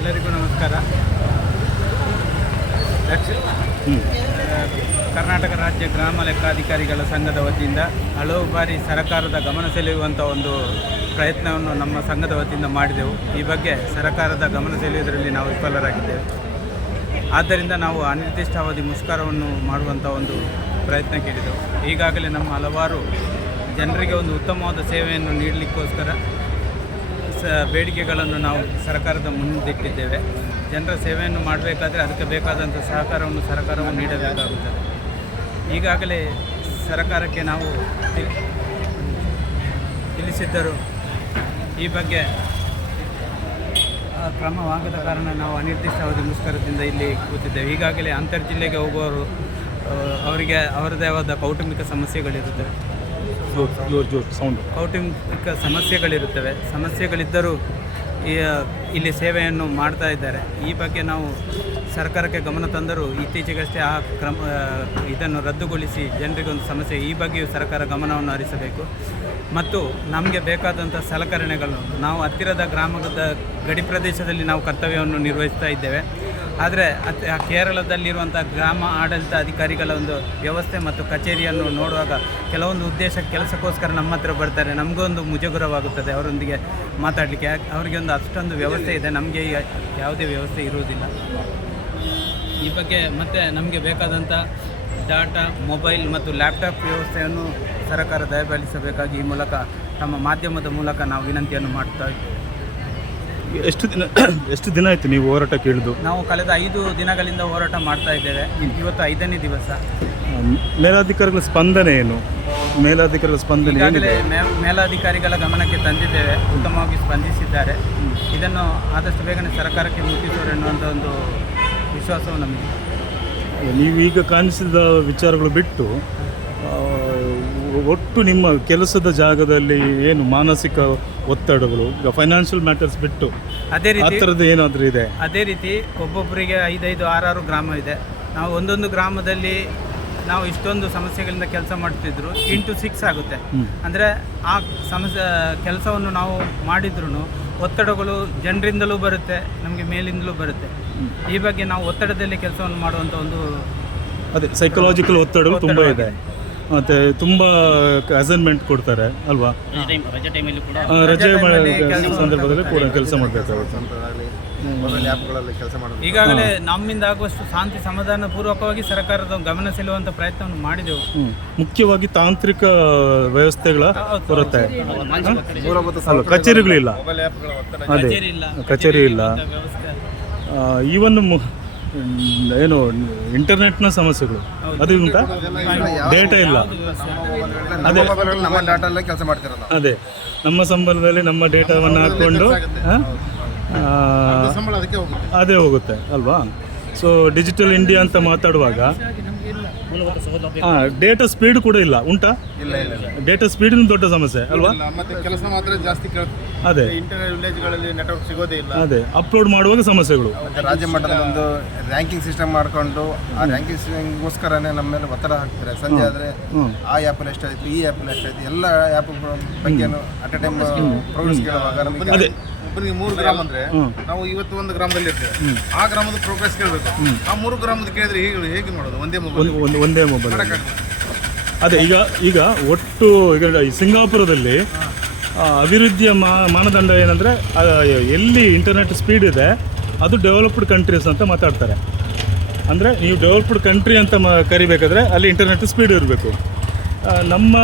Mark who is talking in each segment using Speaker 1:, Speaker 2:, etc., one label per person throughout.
Speaker 1: ಎಲ್ಲರಿಗೂ ನಮಸ್ಕಾರ. ಕರ್ನಾಟಕ ರಾಜ್ಯ ಗ್ರಾಮ ಲೆಕ್ಕಾಧಿಕಾರಿಗಳ ಸಂಘದ ವತಿಯಿಂದ ಹಲವು ಬಾರಿ ಸರ್ಕಾರದ ಗಮನ ಸೆಳೆಯುವಂಥ ಒಂದು ಪ್ರಯತ್ನವನ್ನು ನಮ್ಮ ಸಂಘದ ವತಿಯಿಂದ ಮಾಡಿದೆವು. ಈ ಬಗ್ಗೆ ಸರ್ಕಾರದ ಗಮನ ಸೆಳೆಯುವುದರಲ್ಲಿ ನಾವು ವಿಫಲರಾಗಿದ್ದೇವೆ. ಆದ್ದರಿಂದ ನಾವು ಅನಿರ್ದಿಷ್ಟಾವಧಿ ಮುಷ್ಕರವನ್ನು ಮಾಡುವಂಥ ಒಂದು ಪ್ರಯತ್ನ ಕೇಳಿದೆವು. ಈಗಾಗಲೇ ನಮ್ಮ ಹಲವಾರು ಜನರಿಗೆ ಒಂದು ಉತ್ತಮವಾದ ಸೇವೆಯನ್ನು ನೀಡಲಿಕ್ಕೋಸ್ಕರ ಬೇಡಿಕೆಗಳನ್ನು ನಾವು ಸರ್ಕಾರದ ಮುಂದಿಟ್ಟಿದ್ದೇವೆ. ಜನರ ಸೇವೆಯನ್ನು ಮಾಡಬೇಕಾದ್ರೆ ಅದಕ್ಕೆ ಬೇಕಾದಂಥ ಸಹಕಾರವನ್ನು ಸರ್ಕಾರವು ನೀಡಬೇಕಾಗುತ್ತದೆ. ಈಗಾಗಲೇ ಸರ್ಕಾರಕ್ಕೆ ನಾವು ತಿಳಿಸಿದ್ದರೂ ಈ ಬಗ್ಗೆ ಕ್ರಮವಾಗದ ಕಾರಣ ನಾವು ಅನಿರ್ದಿಷ್ಟಾವಧಿ ಮುಷ್ಕರದಿಂದ ಇಲ್ಲಿ ಕೂತಿದ್ದೇವೆ. ಈಗಾಗಲೇ ಅಂತರ್ ಜಿಲ್ಲೆಗೆ ಹೋಗುವವರು ಅವರಿಗೆ, ಅವರದೇ ಆದ ಕೌಟುಂಬಿಕ ಸಮಸ್ಯೆಗಳಿರುತ್ತವೆ.
Speaker 2: ಜೋರ್ ಜೋರ್ ಜೋರ್ ಸೌಂಡ್
Speaker 1: ಕೌಟುಂಬಿಕ ಸಮಸ್ಯೆಗಳಿರುತ್ತವೆ. ಸಮಸ್ಯೆಗಳಿದ್ದರೂ ಇಲ್ಲಿ ಸೇವೆಯನ್ನು ಮಾಡ್ತಾ ಇದ್ದಾರೆ. ಈ ಬಗ್ಗೆ ನಾವು ಸರ್ಕಾರಕ್ಕೆ ಗಮನ ತಂದರೂ ಇತ್ತೀಚೆಗಷ್ಟೇ ಆ ಕ್ರಮ ಇದನ್ನು ರದ್ದುಗೊಳಿಸಿ ಜನರಿಗೆ ಒಂದು ಸಮಸ್ಯೆ. ಈ ಬಗ್ಗೆಯೂ ಸರ್ಕಾರ ಗಮನವನ್ನು ಹರಿಸಬೇಕು. ಮತ್ತು ನಮಗೆ ಬೇಕಾದಂಥ ಸಲಕರಣೆಗಳು ನಾವು ಹತ್ತಿರದ ಗ್ರಾಮದ ಗಡಿ ಪ್ರದೇಶದಲ್ಲಿ ನಾವು ಕರ್ತವ್ಯವನ್ನು ನಿರ್ವಹಿಸ್ತಾ ಇದ್ದೇವೆ. ಆದರೆ ಕೇರಳದಲ್ಲಿರುವಂಥ ಗ್ರಾಮ ಆಡಳಿತ ಅಧಿಕಾರಿಗಳ ಒಂದು ವ್ಯವಸ್ಥೆ ಮತ್ತು ಕಚೇರಿಯನ್ನು ನೋಡುವಾಗ ಕೆಲವೊಂದು ಉದ್ದೇಶ ಕೆಲಸಕ್ಕೋಸ್ಕರ ನಮ್ಮ ಹತ್ರ ಬರ್ತಾರೆ. ನಮಗೂ ಒಂದು ಮುಜುಗರವಾಗುತ್ತದೆ ಅವರೊಂದಿಗೆ ಮಾತಾಡಲಿಕ್ಕೆ. ಅವರಿಗೆ ಒಂದು ಅಷ್ಟೊಂದು ವ್ಯವಸ್ಥೆ ಇದೆ. ನಮಗೆ ಈಗ ಯಾವುದೇ ವ್ಯವಸ್ಥೆ ಇರುವುದಿಲ್ಲ. ಈ ಬಗ್ಗೆ ಮತ್ತೆ ನಮಗೆ ಬೇಕಾದಂಥ ಡಾಟಾ, ಮೊಬೈಲ್ ಮತ್ತು ಲ್ಯಾಪ್ಟಾಪ್ ವ್ಯವಸ್ಥೆಯನ್ನು ಸರ್ಕಾರ ದಯಪಾಲಿಸಬೇಕಾಗಿ ಈ ಮೂಲಕ ತಮ್ಮ ಮಾಧ್ಯಮದ ಮೂಲಕ ನಾವು ವಿನಂತಿಯನ್ನು ಮಾಡ್ತಾ ಇದ್ದೇವೆ.
Speaker 2: ಎಷ್ಟು ದಿನ ಎಷ್ಟು ದಿನ ಆಯ್ತು ನೀವು ಹೋರಾಟ ಕೇಳಿದು
Speaker 1: ನಾವು ಕಳೆದ ಐದು ದಿನಗಳಿಂದ ಹೋರಾಟ ಮಾಡ್ತಾ ಇದ್ದೇವೆ. ಇವತ್ತು ಐದನೇ ದಿವಸ.
Speaker 2: ಮೇಲಾಧಿಕಾರಿಗಳ ಸ್ಪಂದನೆ ಏನು? ಮೇಲಾಧಿಕಾರಿಗಳ ಸ್ಪಂದನೆ
Speaker 1: ಈಗಾಗಲೇ ಮೇಲಾಧಿಕಾರಿಗಳ ಗಮನಕ್ಕೆ ತಂದಿದ್ದೇವೆ. ಉತ್ತಮವಾಗಿ ಸ್ಪಂದಿಸಿದ್ದಾರೆ. ಇದನ್ನು ಆದಷ್ಟು ಬೇಗನೆ ಸರ್ಕಾರಕ್ಕೆ ಮುಟ್ಟಿಸೋರು ಎನ್ನುವಂಥ ಒಂದು ವಿಶ್ವಾಸವು ನಮಗೆ
Speaker 2: ನೀವು ಈಗ ಕಾಣಿಸಿದ ವಿಚಾರಗಳು ಬಿಟ್ಟು ಒಟ್ಟು ನಿಮ್ಮ ಕೆಲಸದ ಜಾಗದಲ್ಲಿ ಏನು ಮಾನಸಿಕ ಒತ್ತಡಗಳು ಈಗ ಫೈನಾನ್ಷಿಯಲ್ ಮ್ಯಾಟರ್ಸ್ ಬಿಟ್ಟು
Speaker 1: ಅದೇ
Speaker 2: ಆ
Speaker 1: ರೀತಿ
Speaker 2: ಥರದ್ದು ಏನಾದರೂ ಇದೆ?
Speaker 1: ಅದೇ ರೀತಿ ಒಬ್ಬೊಬ್ಬರಿಗೆ ಐದೈದು ಆರಾರು ಗ್ರಾಮ ಇದೆ. ನಾವು ಒಂದೊಂದು ಗ್ರಾಮದಲ್ಲಿ ನಾವು ಇಷ್ಟೊಂದು ಸಮಸ್ಯೆಗಳಿಂದ ಕೆಲಸ ಮಾಡ್ತಿದ್ರು ಇಂಟು ಸಿಕ್ಸ್ ಆಗುತ್ತೆ.
Speaker 2: ಹ್ಮ್.
Speaker 1: ಅಂದರೆ ಆ ಸಮಸ್ಯೆ ಕೆಲಸವನ್ನು ನಾವು ಮಾಡಿದ್ರು ಒತ್ತಡಗಳು ಜನರಿಂದಲೂ ಬರುತ್ತೆ ನಮಗೆ ಮೇಲಿಂದಲೂ ಬರುತ್ತೆ. ಈ ಬಗ್ಗೆ ನಾವು ಒತ್ತಡದಲ್ಲಿ ಕೆಲಸವನ್ನು ಮಾಡುವಂಥ ಒಂದು
Speaker 2: ಅದೇ ಸೈಕಲಾಜಿಕಲ್ ಒತ್ತಡ ತುಂಬ ಇದೆ. ಮತ್ತು ತುಂಬ ಅಸೈನ್ಮೆಂಟ್ ಕೊಡ್ತಾರೆ ಅಲ್ವಾ? ರಜೆ ಸಂದರ್ಭದಲ್ಲಿ ಕೂಡ ಕೆಲಸ ಮಾಡಬೇಕಾಗುತ್ತೆ
Speaker 1: ಈಗಾಗಲೇ ನಮ್ಮಿಂದ ಆಗುವಷ್ಟು ಶಾಂತಿ ಸಮಾಧಾನ ಪೂರ್ವಕವಾಗಿ ಸರ್ಕಾರದ ಗಮನ ಸೆಳೆಯುವಂತ ಪ್ರಯತ್ನವನ್ನು ಮಾಡಿದೆವು.
Speaker 2: ಮುಖ್ಯವಾಗಿ ತಾಂತ್ರಿಕ ವ್ಯವಸ್ಥೆಗಳ ಕೊರತೆ ಕಚೇರಿಗಳಿಲ್ಲ.
Speaker 1: ಕಚೇರಿ ಇಲ್ಲ.
Speaker 2: ಕಚೇರಿ ಇಲ್ಲ.
Speaker 1: ವ್ಯವಸ್ಥೆ.
Speaker 2: ಈವನ್ ಏನು ಇಂಟರ್ನೆಟ್ನ ಸಮಸ್ಯೆಗಳು. ಅದು ಉಂಟಾ? ಡೇಟಾ ಇಲ್ಲ.
Speaker 3: ಅದೇ. ಕೆಲಸ ಮಾಡ್ತಿರೋದು
Speaker 2: ಅದೇ. ನಮ್ಮ ಸಂಬಳದಲ್ಲಿ ನಮ್ಮ ಡೇಟಾವನ್ನು ಹಾಕ್ಕೊಂಡು ಅದೇ ಹೋಗುತ್ತೆ. ಅಲ್ವಾ? ಸೊ ಡಿಜಿಟಲ್ ಇಂಡಿಯಾ ಅಂತ ಮಾತಾಡುವಾಗ ಡೇಟಾ ಸ್ಪೀಡ್ ಕೂಡ ಇಲ್ಲ ಉಂಟಾ?
Speaker 3: ಇಲ್ಲ ಇಲ್ಲ
Speaker 2: ಡೇಟಾ ಸ್ಪೀಡಿನ ದೊಡ್ಡ ಸಮಸ್ಯೆ ಅಲ್ವಾ?
Speaker 3: ಇಲ್ಲ, ಮತ್ತೆ ಕೆಲಸ ಮಾತ್ರ ಜಾಸ್ತಿ
Speaker 2: ಅದೇ.
Speaker 3: ಇಂಟರ್ನೆಟ್ ವಿಲೇಜ್ಗಳಲ್ಲಿ ನೆಟ್ವರ್ಕ್ ಸಿಗೋದೇ ಇಲ್ಲ.
Speaker 2: ಅದೇ ಅಪ್ಲೋಡ್ ಮಾಡುವಾಗ ಸಮಸ್ಯೆಗಳು.
Speaker 3: ಮತ್ತೆ ರಾಜ್ಯ ಮಟ್ಟದ ಒಂದು ರ್ಯಾಂಕಿಂಗ್ ಸಿಸ್ಟಮ್ ಮಾಡ್ಕೊಂಡು ಆ ರ್ಯಾಂಕಿಂಗ್ ಸಿಸ್ಟಮ್ಗೋಸ್ಕರನೇ ನಮ್ಮ ಮೇಲೆ ಒತ್ತಡ ಹಾಕ್ತಾರೆ. ಸಂಜೆ ಆದ್ರೆ. ಆ ಆ್ಯಪಲ್ಲಿ ಎಷ್ಟಾಯ್ತು ಈ ಆ್ಯಪಲ್ಲಿ ಎಷ್ಟಾಯ್ತು ಎಲ್ಲ ಆ್ಯಪ್ ಬಗ್ಗೆನು ಅಟ್ ಅ ಟೈಮ್ ಪ್ರೋಗ್ರೆಸ್ ಕೇಳುವಾಗ ನಮಗೆ
Speaker 2: ಅದೇ.
Speaker 3: ಒಬ್ಬರಿಗೆ ಮೂರು ಗ್ರಾಮ್ ಅಂದ್ರೆ ನಾವು ಇವತ್ತು ಒಂದು ಗ್ರಾಮದಲ್ಲಿ ಇರ್ತೇವೆ. ಆ ಗ್ರಾಮದ ಪ್ರೋಗ್ರೆಸ್ ಕೇಳಬೇಕು. ಆ ಮೂರು ಗ್ರಾಮದ ಕೇಳಿದ್ರೆ ಹೇಗೆ ಹೇಗೆ ಮಾಡೋದು? ಒಂದೇ ಮೊಬೈಲ್
Speaker 2: ಒಂದು ಮೊಬೈಲ್ ಅದೇ ಈಗ ಈಗ ಒಟ್ಟು ಈಗ ಈ ಸಿಂಗಾಪುರದಲ್ಲಿ ಅಭಿವೃದ್ಧಿಯ ಮಾ ಮಾನದಂಡ ಏನಂದರೆ ಎಲ್ಲಿ ಇಂಟರ್ನೆಟ್ ಸ್ಪೀಡ್ ಇದೆ ಅದು ಡೆವಲಪ್ಡ್ ಕಂಟ್ರೀಸ್ ಅಂತ ಮಾತಾಡ್ತಾರೆ. ಅಂದರೆ ನೀವು ಡೆವಲಪ್ಡ್ ಕಂಟ್ರಿ ಅಂತ ಮ ಕರಿಬೇಕಾದ್ರೆ ಅಲ್ಲಿ ಇಂಟರ್ನೆಟ್ ಸ್ಪೀಡ್ ಇರಬೇಕು. ನಮ್ಮ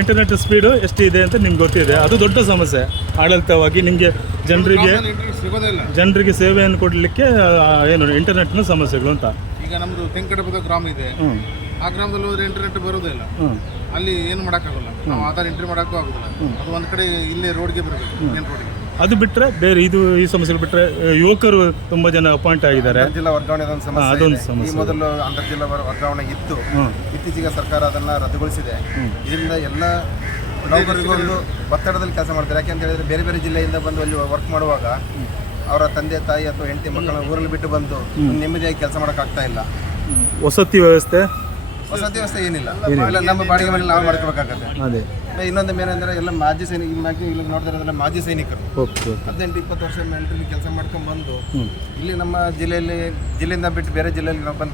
Speaker 2: ಇಂಟರ್ನೆಟ್ ಸ್ಪೀಡು ಎಷ್ಟಿದೆ ಅಂತ ನಿಮ್ಗೆ ಗೊತ್ತಿದೆ. ಅದು ದೊಡ್ಡ ಸಮಸ್ಯೆ. ಆಡಳಿತವಾಗಿ ನಿಮಗೆ ಜನರಿಗೆ
Speaker 3: ಇಂಟರ್ನೆಟ್ ಸಿಗೋದೇ ಇಲ್ಲ.
Speaker 2: ಜನರಿಗೆ ಸೇವೆಯನ್ನು ಕೊಡಲಿಕ್ಕೆ ಏನು ಇಂಟರ್ನೆಟ್ನ ಸಮಸ್ಯೆಗಳು ಅಂತ?
Speaker 3: ಈಗ ನಮ್ಮದು ತೆಂಕಡಪದ ಗ್ರಾಮ ಇದೆ.
Speaker 2: ಹ್ಞೂ
Speaker 3: ಆ ಗ್ರಾಮದಲ್ಲಿ ಹೋದ್ರೆ ಇಂಟರ್ನೆಟ್ ಬರೋದಿಲ್ಲ ಇಲ್ಲ. ಅಲ್ಲಿ ಏನು ಮಾಡೋಕ್ಕಾಗಲ್ಲ. ನಾವು ಆಧಾರ್ ಎಂಟ್ರಿ ಮಾಡೋಕ್ಕೂ ಆಗೋದಿಲ್ಲ. ಅದು ಒಂದು ಕಡೆ ಇಲ್ಲೇ ರೋಡ್ಗೆ ಬರಬೇಕು ಮೇನ್ ರೋಡ್ಗೆ
Speaker 2: ಅದು ಬಿಟ್ಟರೆ ಬೇರೆ ಇದು ಈ ಸಮಸ್ಯೆಗಳು ಬಿಟ್ಟರೆ ಯುವಕರು ತುಂಬ ಜನ ಅಪಾಯಿಂಟ್ ಆಗಿದ್ದಾರೆ.
Speaker 3: ಜಿಲ್ಲಾ ವರ್ಗಾವಣೆ ಅದೊಂದು ಸಮಸ್ಯೆ ಮೊದಲು ಅಂತರ್ಜಿಲ್ಲಾ ವರ್- ವರ್ಗಾವಣೆ ಇತ್ತು. ಇತ್ತೀಚೆಗೆ ಸರ್ಕಾರ ಅದನ್ನ ರದ್ದುಗೊಳಿಸಿದೆ. ಇದರಿಂದ ಎಲ್ಲ ನೌಕರರಿಗೂ ಒಂದು ಒತ್ತಡದಲ್ಲಿ ಕೆಲಸ ಮಾಡ್ತಾರೆ. ಯಾಕೆ ಅಂತ ಹೇಳಿದ್ರೆ ಬೇರೆ ಬೇರೆ ಜಿಲ್ಲೆಯಿಂದ ಬಂದು ಅಲ್ಲಿ ವರ್ಕ್ ಮಾಡುವಾಗ ಅವರ ತಂದೆ ತಾಯಿ ಅಥವಾ ಹೆಂಡತಿ ಮಕ್ಕಳನ್ನ ಊರಲ್ಲಿ ಬಿಟ್ಟು ಬಂದು ನೆಮ್ಮದಿಯಾಗಿ ಕೆಲಸ ಮಾಡೋಕ್ಕಾಗ್ತಾ ಇಲ್ಲ.
Speaker 2: ವಸತಿ ವ್ಯವಸ್ಥೆ?
Speaker 3: ವಸತಿ ವ್ಯವಸ್ಥೆ ಏನಿಲ್ಲ. ನಮ್ಮ ಬಾಡಿಗೆ ಮನೆಯಲ್ಲಿ ನಾವು ಮಾಡ್ಕೋಬೇಕಾಗತ್ತೆ.
Speaker 2: ಅದೇ.
Speaker 3: ಇನ್ನೊಂದು ಏನಂದ್ರೆ ಎಲ್ಲ ಮಾಜಿ ಸೈನಿಕ ಇಲ್ಲಿ ಇಲ್ಲಿ ನೋಡ್ತಾ ಇರೋದೆಲ್ಲ ಮಾಜಿ ಸೈನಿಕರು. ಹದಿನೆಂಟು ಇಪ್ಪತ್ತು ವರ್ಷ ಮಿಲಿಟರಿ ಕೆಲಸ ಮಾಡ್ಕೊಂಡು ಬಂದು ಇಲ್ಲಿ ನಮ್ಮ ಜಿಲ್ಲೆಯಲ್ಲಿ ಜಿಲ್ಲೆಯಿಂದ ಬಿಟ್ಟು ಬೇರೆ ಜಿಲ್ಲೆಯಲ್ಲಿ ನಾವು ಬಂದು